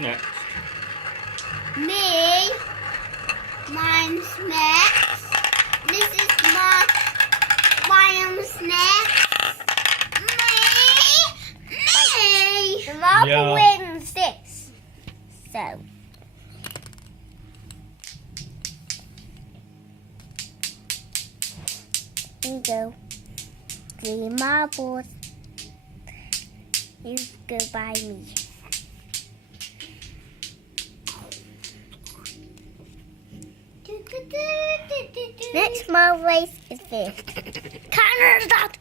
next? Me. Mine's next. This is mine's next. Me. The marble wins this. So. Here you go. 3 marbles. You go by me. Next marble race is this. Counter stop.